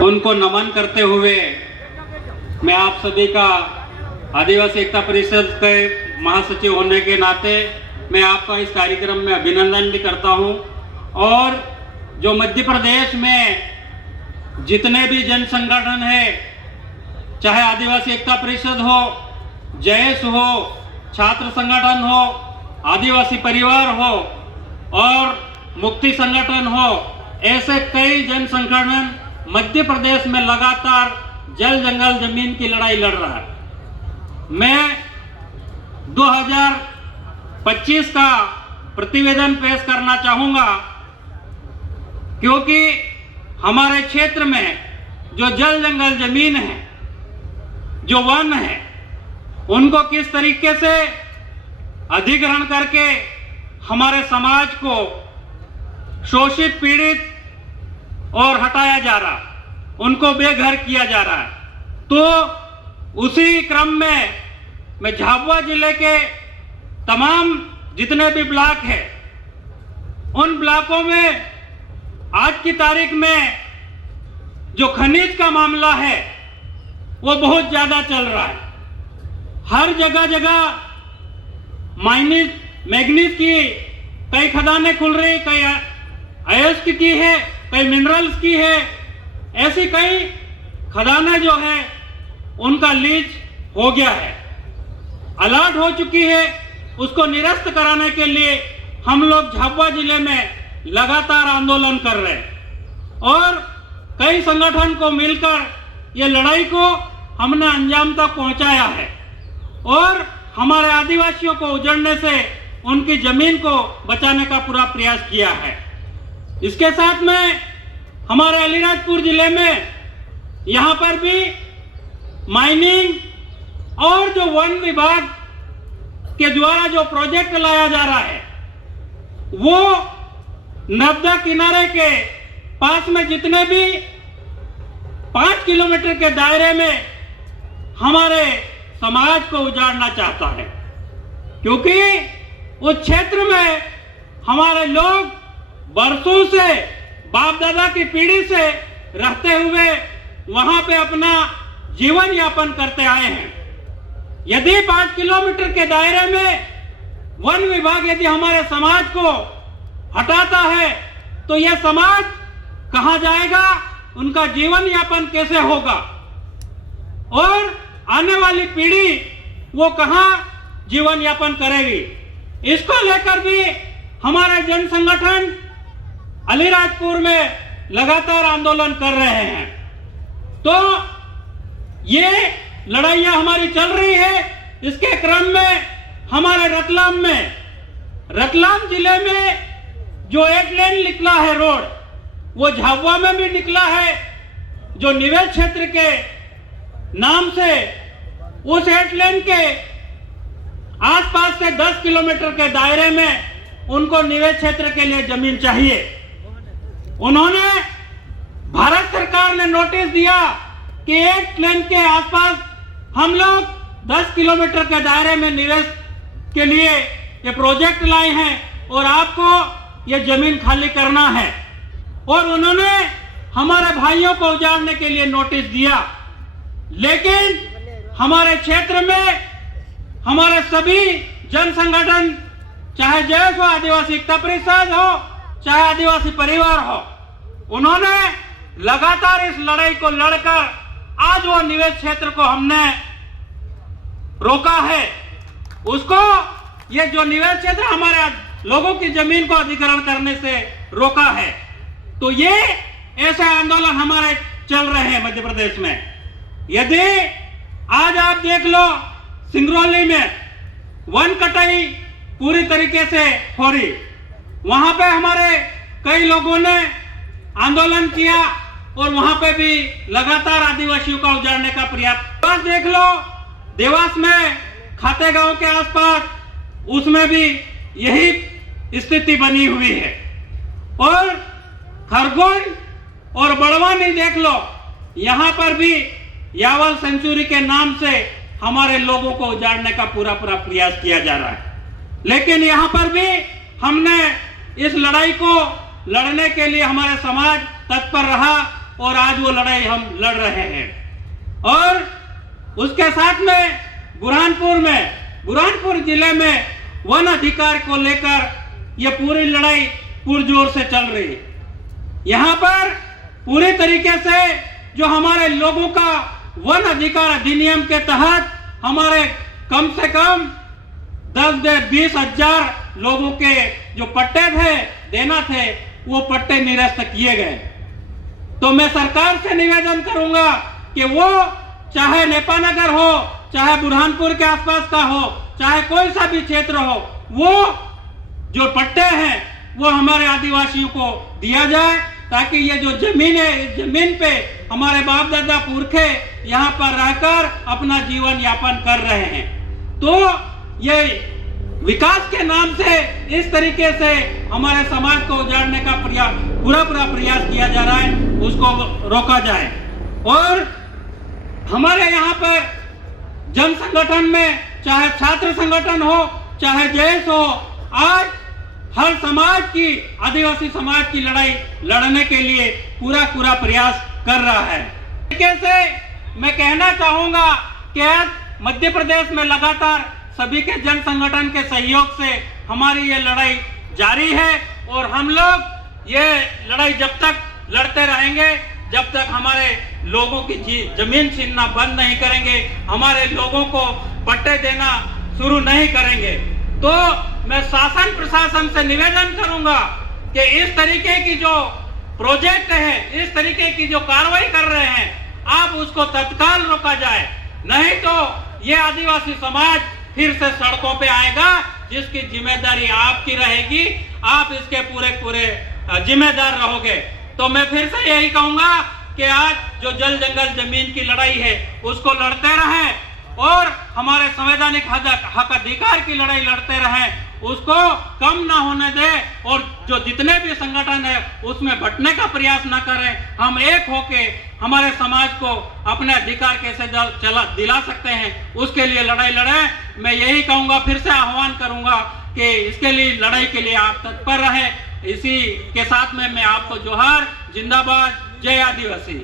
उनको नमन करते हुए मैं आप सभी का आदिवासी एकता परिषद के महासचिव होने के नाते मैं आपका इस कार्यक्रम में अभिनंदन भी करता हूं। और जो मध्य प्रदेश में जितने भी जन संगठन है, चाहे आदिवासी एकता परिषद हो, जयेश हो, छात्र संगठन हो, आदिवासी परिवार हो और मुक्ति संगठन हो, ऐसे कई जन संगठन मध्य प्रदेश में लगातार जल जंगल जमीन की लड़ाई लड़ रहा है। मैं 2025 का प्रतिवेदन पेश करना चाहूंगा, क्योंकि हमारे क्षेत्र में जो जल जंगल जमीन है, जो वन है, उनको किस तरीके से अधिग्रहण करके हमारे समाज को शोषित, पीड़ित और हटाया जा रहा, उनको बेघर किया जा रहा है। तो उसी क्रम में मैं झाबुआ जिले के तमाम जितने भी ब्लॉक है, उन ब्लॉकों में आज की तारीख में जो खनिज का मामला है वो बहुत ज्यादा चल रहा है। हर जगह जगह मैग्नीज की कई खदानें खुल रही, कई अयस्क की है, कई मिनरल्स की है। ऐसी कई खदानें जो है उनका लीज हो गया है, अलर्ट हो चुकी है। उसको निरस्त कराने के लिए हम लोग झाबुआ जिले में लगातार आंदोलन कर रहे हैं और कई संगठन को मिलकर ये लड़ाई को हमने अंजाम तक पहुंचाया है और हमारे आदिवासियों को उजड़ने से उनकी जमीन को बचाने का पूरा प्रयास किया है। इसके साथ में हमारे अलीराजपुर जिले में यहाँ पर भी माइनिंग और जो वन विभाग के द्वारा जो प्रोजेक्ट लाया जा रहा है, वो नर्मदा किनारे के पास में जितने भी 5 किलोमीटर के दायरे में हमारे समाज को उजाड़ना चाहता है, क्योंकि उस क्षेत्र में हमारे लोग बरसों से, बाप दादा की पीढ़ी से रहते हुए वहां पे अपना जीवन यापन करते आए हैं। यदि 5 किलोमीटर के दायरे में वन विभाग यदि हमारे समाज को हटाता है तो यह समाज कहां जाएगा, उनका जीवन यापन कैसे होगा और आने वाली पीढ़ी वो कहां जीवन यापन करेगी। इसको लेकर भी हमारे जन संगठन अलीराजपुर में लगातार आंदोलन कर रहे हैं। तो ये लड़ाइयां हमारी चल रही है। इसके क्रम में हमारे रतलाम जिले में जो 8 लेन निकला है रोड, वो झाबुआ में भी निकला है। जो निवेश क्षेत्र के नाम से उस 8 लेन के आसपास से 10 किलोमीटर के दायरे में उनको निवेश क्षेत्र के लिए जमीन चाहिए। उन्होंने, भारत सरकार ने नोटिस दिया कि 8 लेन के आसपास हम लोग 10 किलोमीटर के दायरे में निवेश के लिए ये प्रोजेक्ट लाए हैं और आपको ये जमीन खाली करना है। और उन्होंने हमारे भाइयों को उजाड़ने के लिए नोटिस दिया, लेकिन हमारे क्षेत्र में हमारे सभी जन संगठन, चाहे जयेश हो, आदिवासी एकता परिषद हो, चाहे आदिवासी परिवार हो, उन्होंने लगातार इस लड़ाई को लड़कर आज वो निवेश क्षेत्र को हमने रोका है। उसको, ये जो निवेश क्षेत्र हमारे लोगों की जमीन को अधिग्रहण करने से रोका है। तो ये ऐसे आंदोलन हमारे चल रहे हैं मध्य प्रदेश में। यदि आज आप देख लो, सिंगरौली में वन कटाई पूरी तरीके से हो रही, वहां पे हमारे कई लोगों ने आंदोलन किया और वहां पे भी लगातार आदिवासियों का उजाड़ने का प्रयास। देख लो, देवास में खाते गांव के आसपास, उसमें भी यही स्थिति बनी हुई है। और खरगोन और बड़वानी देख लो, यहां पर भी यावल सेंचुरी के नाम से हमारे लोगों को उजाड़ने का पूरा प्रयास किया जा रहा है। लेकिन यहां पर भी हमने इस लड़ाई को लड़ने के लिए हमारे समाज तत्पर रहा और आज वो लड़ाई हम लड़ रहे हैं। और उसके साथ में बुरहानपुर जिले में वन अधिकार को लेकर ये पूरी लड़ाई पुरजोर से चल रही है। यहाँ पर पूरी तरीके से जो हमारे लोगों का वन अधिकार अधिनियम के तहत हमारे कम से कम 10-20 हजार लोगों के जो पट्टे थे देना थे, वो पट्टे निरस्त किए गए। तो मैं सरकार से निवेदन करूंगा कि वो चाहे नेपानगर हो, चाहे बुरहानपुर के आसपास का हो, चाहे कोई सा भी क्षेत्र हो, वो जो पट्टे हैं वो हमारे आदिवासियों को दिया जाए, ताकि ये जो जमीन है, इस जमीन पे हमारे बाप दादा पुरखे यहाँ पर रहकर अपना जीवन यापन कर रहे हैं। तो ये विकास के नाम से इस तरीके से हमारे समाज को उजाड़ने का पूरा प्रयास किया जा रहा है, उसको रोका जाए। और हमारे यहाँ पर जन संगठन में चाहे छात्र संगठन हो, चाहे जेएस हो, आज हर समाज की, आदिवासी समाज की लड़ाई लड़ने के लिए पूरा प्रयास कर रहा है। तरीके से मैं कहना चाहूंगा कि आज मध्य प्रदेश में लगातार सभी के जन संगठन के सहयोग से हमारी ये लड़ाई जारी है और हम लोग ये लड़ाई जब तक लड़ते रहेंगे, जब तक हमारे लोगों की जमीन छीनना बंद नहीं करेंगे, हमारे लोगों को पट्टे देना शुरू नहीं करेंगे। तो मैं शासन प्रशासन से निवेदन करूंगा कि इस तरीके की जो प्रोजेक्ट है, इस तरीके की जो कार्रवाई कर रहे हैं, आप उसको तत्काल रोका जाए, नहीं तो ये आदिवासी समाज फिर से सड़कों पे आएगा, जिसकी जिम्मेदारी आपकी रहेगी, आप इसके पूरे जिम्मेदार रहोगे। तो मैं फिर से यही कहूंगा कि आज जो जल जंगल जमीन की लड़ाई है उसको लड़ते रहें और हमारे संवैधानिक हक अधिकार की लड़ाई लड़ते रहें, उसको कम ना होने दें और जो जितने भी संगठन है उसमें बंटने का प्रयास ना करें। हम एक होके हमारे समाज को अपने अधिकार कैसे दिला सकते हैं, उसके लिए लड़ाई लड़ें। मैं यही कहूंगा, फिर से आह्वान करूंगा कि इसके लिए लड़ाई के लिए आप तत्पर रहें। इसी के साथ में मैं आपको जोहार, जिंदाबाद, जय आदिवासी।